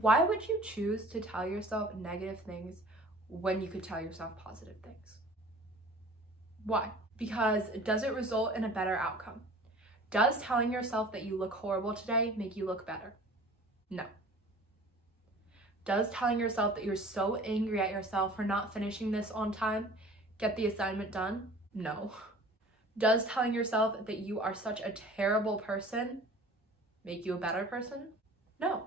Why would you choose to tell yourself negative things when you could tell yourself positive things? Why? Because does it result in a better outcome? Does telling yourself that you look horrible today make you look better? No. Does telling yourself that you're so angry at yourself for not finishing this on time get the assignment done? No. Does telling yourself that you are such a terrible person make you a better person? No.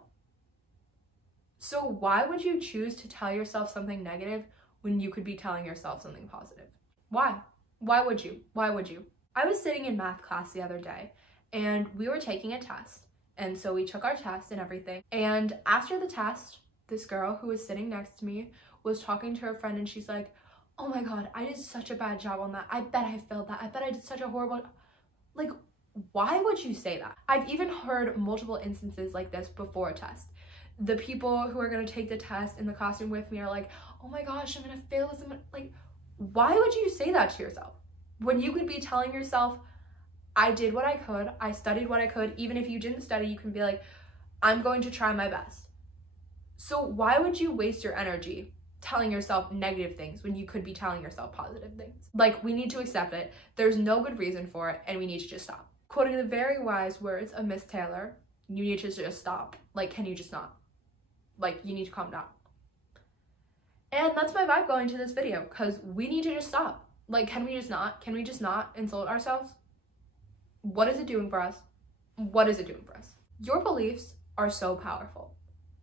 So why would you choose to tell yourself something negative when you could be telling yourself something positive? Why? Why would you? Why would you? I was sitting in math class the other day and we were taking a test. And so we took our test and everything. And after the test, this girl who was sitting next to me was talking to her friend and she's like, oh my God, I did such a bad job on that. I bet I failed that. I bet I did such a horrible, like, why would you say that? I've even heard multiple instances like this before a test. The people who are gonna take the test in the classroom with me are like, oh my gosh, I'm gonna fail this. Like, why would you say that to yourself? When you could be telling yourself, I did what I could, I studied what I could. Even if you didn't study, you can be like, I'm going to try my best. So why would you waste your energy telling yourself negative things when you could be telling yourself positive things? Like, we need to accept it. There's no good reason for it, and we need to just stop. Quoting the very wise words of Miss Taylor, you need to just stop. Like, can you just not? Like, you need to calm down. And that's my vibe going to this video, because we need to just stop. Like, can we just not? Can we just not insult ourselves? What is it doing for us? What is it doing for us? Your beliefs are so powerful.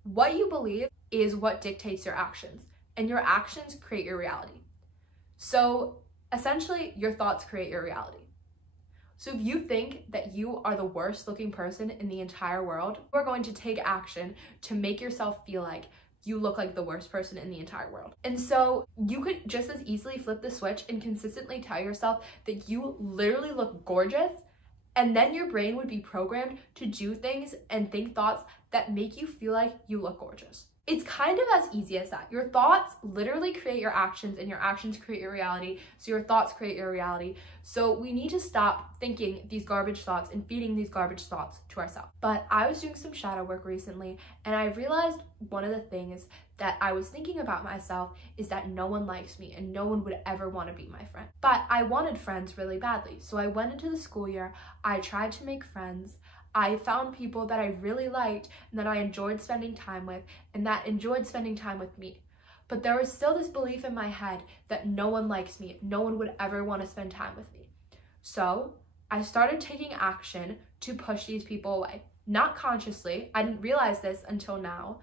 What you believe is what dictates your actions, and your actions create your reality. So essentially, your thoughts create your reality. So if you think that you are the worst looking person in the entire world, you are going to take action to make yourself feel like you look like the worst person in the entire world. And so you could just as easily flip the switch and consistently tell yourself that you literally look gorgeous, and then your brain would be programmed to do things and think thoughts that make you feel like you look gorgeous. It's kind of as easy as that. Your thoughts literally create your actions, and your actions create your reality. So your thoughts create your reality. So we need to stop thinking these garbage thoughts and feeding these garbage thoughts to ourselves. But I was doing some shadow work recently, and I realized one of the things that I was thinking about myself is that no one likes me and no one would ever want to be my friend. But I wanted friends really badly. So I went into the school year, I tried to make friends. I found people that I really liked and that I enjoyed spending time with and that enjoyed spending time with me. But there was still this belief in my head that no one likes me, no one would ever want to spend time with me. So I started taking action to push these people away. Not consciously, I didn't realize this until now,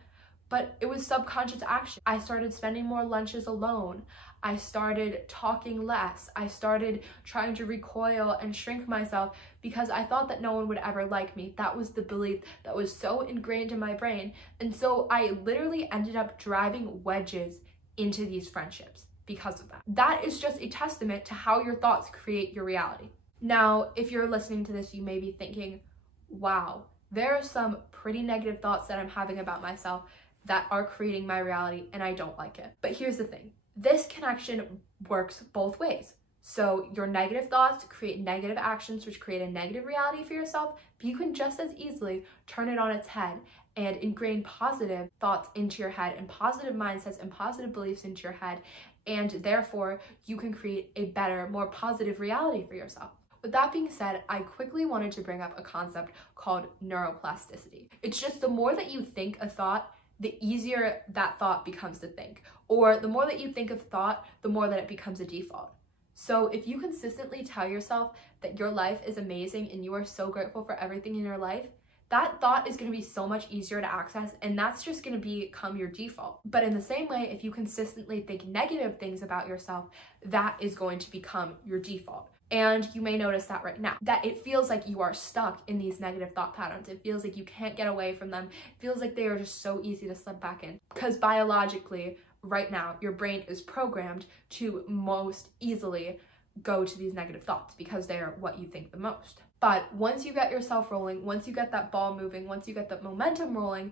but it was subconscious action. I started spending more lunches alone. I started talking less. I started trying to recoil and shrink myself because I thought that no one would ever like me. That was the belief that was so ingrained in my brain. And so I literally ended up driving wedges into these friendships because of that. That is just a testament to how your thoughts create your reality. Now, if you're listening to this, you may be thinking, wow, there are some pretty negative thoughts that I'm having about myself that are creating my reality, and I don't like it. But here's the thing. This connection works both ways. So your negative thoughts create negative actions, which create a negative reality for yourself, but you can just as easily turn it on its head and ingrain positive thoughts into your head and positive mindsets and positive beliefs into your head. And therefore, you can create a better, more positive reality for yourself. With that being said, I quickly wanted to bring up a concept called neuroplasticity. It's just the more that you think a thought, the easier that thought becomes to think. Or the more that you think of thought, the more that it becomes a default. So if you consistently tell yourself that your life is amazing and you are so grateful for everything in your life, that thought is going to be so much easier to access, and that's just going to become your default. But in the same way, if you consistently think negative things about yourself, that is going to become your default. And you may notice that right now, that it feels like you are stuck in these negative thought patterns. It feels like you can't get away from them. It feels like they are just so easy to slip back in. Because biologically, right now, your brain is programmed to most easily go to these negative thoughts because they are what you think the most. But once you get yourself rolling, once you get that ball moving, once you get that momentum rolling,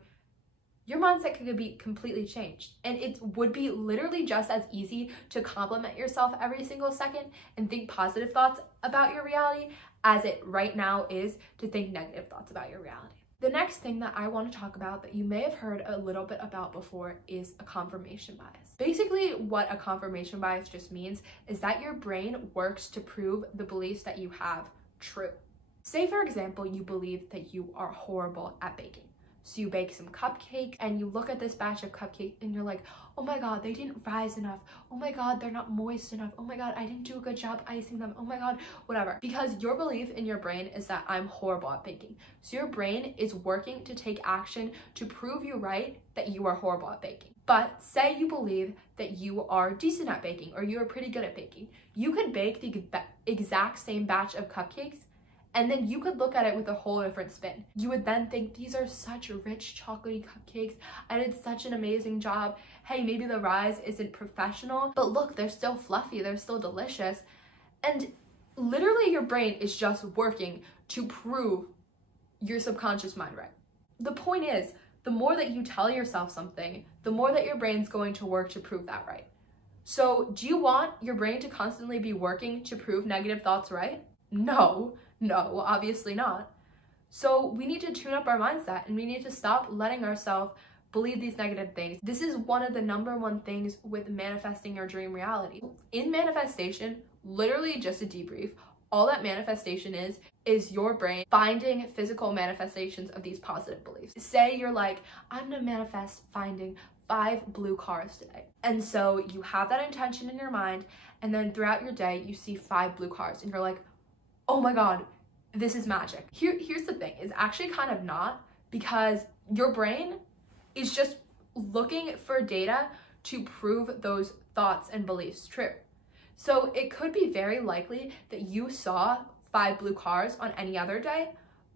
your mindset could be completely changed. And it would be literally just as easy to compliment yourself every single second and think positive thoughts about your reality as it right now is to think negative thoughts about your reality. The next thing that I want to talk about that you may have heard a little bit about before is a confirmation bias. Basically, what a confirmation bias just means is that your brain works to prove the beliefs that you have true. Say, for example, you believe that you are horrible at baking. So you bake some cupcake and you look at this batch of cupcake and you're like, oh my God, they didn't rise enough. Oh my God, they're not moist enough. Oh my God, I didn't do a good job icing them. Oh my God, whatever. Because your belief in your brain is that I'm horrible at baking. So your brain is working to take action to prove you right that you are horrible at baking. But say you believe that you are decent at baking or you are pretty good at baking. You could bake the exact same batch of cupcakes and then you could look at it with a whole different spin. You would then think, these are such rich chocolatey cupcakes. I did such an amazing job. Hey, maybe the rise isn't professional, but look, they're still fluffy, they're still delicious. And literally your brain is just working to prove your subconscious mind right. The point is, the more that you tell yourself something, the more that your brain's going to work to prove that right. So do you want your brain to constantly be working to prove negative thoughts right? No, obviously not. So we need to tune up our mindset and we need to stop letting ourselves believe these negative things. This is one of the #1 things with manifesting your dream reality. In manifestation, literally just a debrief, all that manifestation is your brain finding physical manifestations of these positive beliefs. Say you're like, I'm gonna manifest finding 5 blue cars today. And so you have that intention in your mind, and then throughout your day, you see 5 blue cars and you're like, oh my God, this is magic. Here's the thing, it's actually kind of not, because your brain is just looking for data to prove those thoughts and beliefs true. So it could be very likely that you saw 5 blue cars on any other day,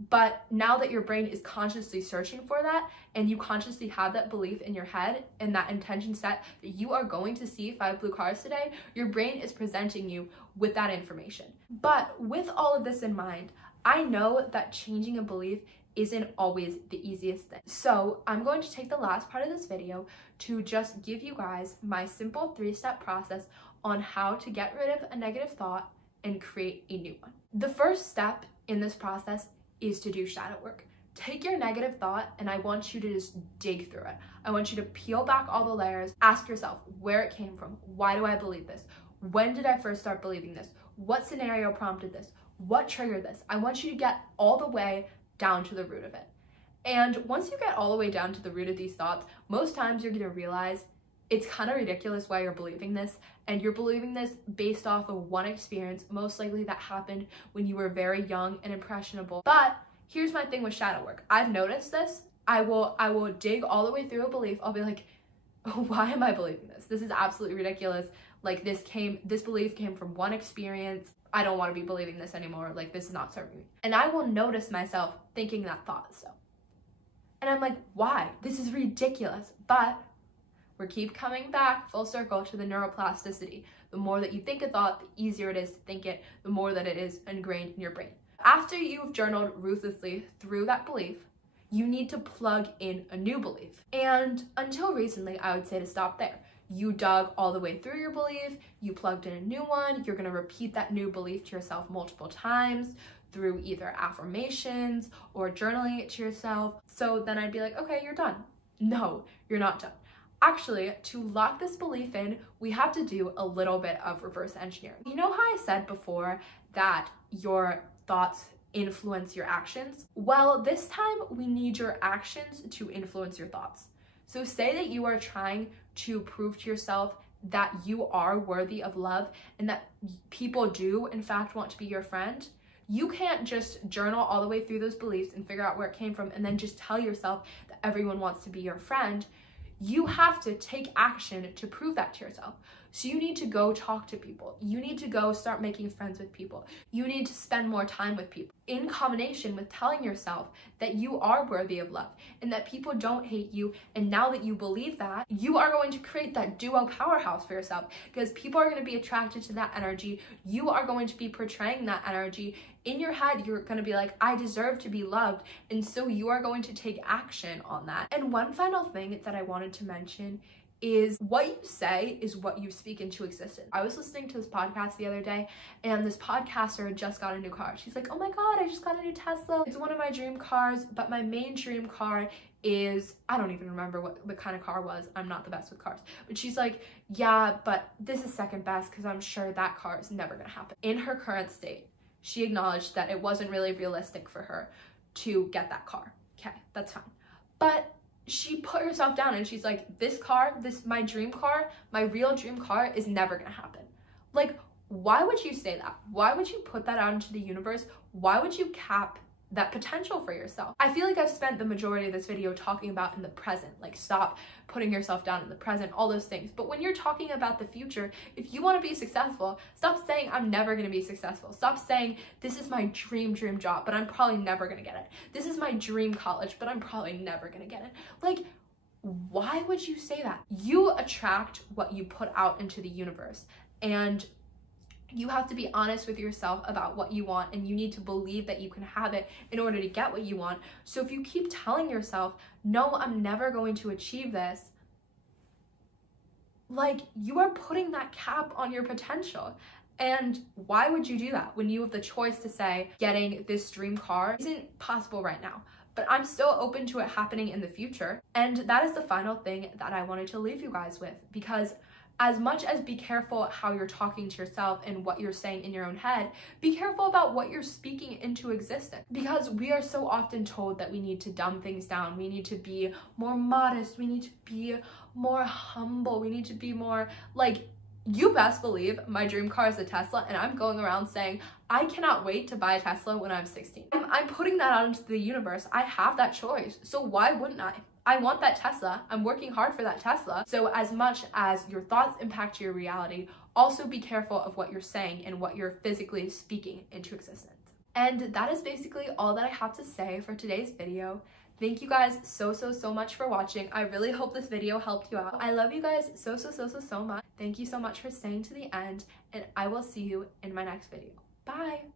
but now that your brain is consciously searching for that and you consciously have that belief in your head and that intention set that you are going to see 5 blue cars today, your brain is presenting you with that information. But with all of this in mind, I know that changing a belief isn't always the easiest thing. So I'm going to take the last part of this video to just give you guys my simple 3-step process on how to get rid of a negative thought and create a new one. The first step in this process is to do shadow work. Take your negative thought and I want you to just dig through it. I want you to peel back all the layers, ask yourself where it came from. Why do I believe this? When did I first start believing this? What scenario prompted this? What triggered this? I want you to get all the way down to the root of it. And once you get all the way down to the root of these thoughts, most times you're gonna realize it's kind of ridiculous why you're believing this, and you're believing this based off of one experience, most likely that happened when you were very young and impressionable. But here's my thing with shadow work. I've noticed this. I will dig all the way through a belief. I'll be like, why am I believing this? This is absolutely ridiculous. Like this belief came from one experience. I don't want to be believing this anymore. Like this is not serving me. And I will notice myself thinking that thought still. And I'm like, why? This is ridiculous. But we keep coming back full circle to the neuroplasticity. The more that you think a thought, the easier it is to think it, the more that it is ingrained in your brain. After you've journaled ruthlessly through that belief, you need to plug in a new belief. And until recently, I would say to stop there. You dug all the way through your belief, you plugged in a new one, you're gonna repeat that new belief to yourself multiple times through either affirmations or journaling it to yourself. So then I'd be like, okay, you're done. No, you're not done. Actually, to lock this belief in, we have to do a little bit of reverse engineering. You know how I said before that your thoughts influence your actions? Well, this time we need your actions to influence your thoughts. So say that you are trying to prove to yourself that you are worthy of love and that people do in fact want to be your friend. You can't just journal all the way through those beliefs and figure out where it came from and then just tell yourself that everyone wants to be your friend. You have to take action to prove that to yourself. So you need to go talk to people. You need to go start making friends with people. You need to spend more time with people, in combination with telling yourself that you are worthy of love and that people don't hate you. And now that you believe that, you are going to create that duo powerhouse for yourself because people are going to be attracted to that energy. You are going to be portraying that energy. In your head, you're going to be like, I deserve to be loved. And so you are going to take action on that. And one final thing that I wanted to mention is what you say is what you speak into existence. I was listening to this podcast the other day, and this podcaster had just got a new car. She's like, oh my God, I just got a new Tesla. It's one of my dream cars, but my main dream car is, I don't even remember what the kind of car was. I'm not the best with cars. But she's like, yeah, but this is second best because I'm sure that car is never gonna happen. In her current state, she acknowledged that it wasn't really realistic for her to get that car. Okay, that's fine. But she put herself down and she's like, this car, my dream car, my real dream car is never gonna happen. Like, why would you say that? Why would you put that out into the universe? Why would you cap that potential for yourself? I feel like I've spent the majority of this video talking about in the present, like stop putting yourself down in the present, all those things. But when you're talking about the future, if you want to be successful, stop saying I'm never going to be successful. Stop saying this is my dream job, but I'm probably never going to get it. This is my dream college, but I'm probably never going to get it. Like, why would you say that? You attract what you put out into the universe, and you have to be honest with yourself about what you want, and you need to believe that you can have it in order to get what you want. So if you keep telling yourself, no, I'm never going to achieve this, like, you are putting that cap on your potential. And why would you do that when you have the choice to say getting this dream car isn't possible right now, but I'm still open to it happening in the future? And that is the final thing that I wanted to leave you guys with, because as much as be careful how you're talking to yourself and what you're saying in your own head, be careful about what you're speaking into existence. Because we are so often told that we need to dumb things down. We need to be more modest. We need to be more humble. We need to be more like, you best believe my dream car is a Tesla, and I'm going around saying, I cannot wait to buy a Tesla when I'm 16. I'm putting that out into the universe. I have that choice. So why wouldn't I? I want that Tesla. I'm working hard for that Tesla. So as much as your thoughts impact your reality, also be careful of what you're saying and what you're physically speaking into existence. And that is basically all that I have to say for today's video. Thank you guys so much for watching. I really hope this video helped you out. I love you guys so much. Thank you so much for staying to the end, and I will see you in my next video. Bye.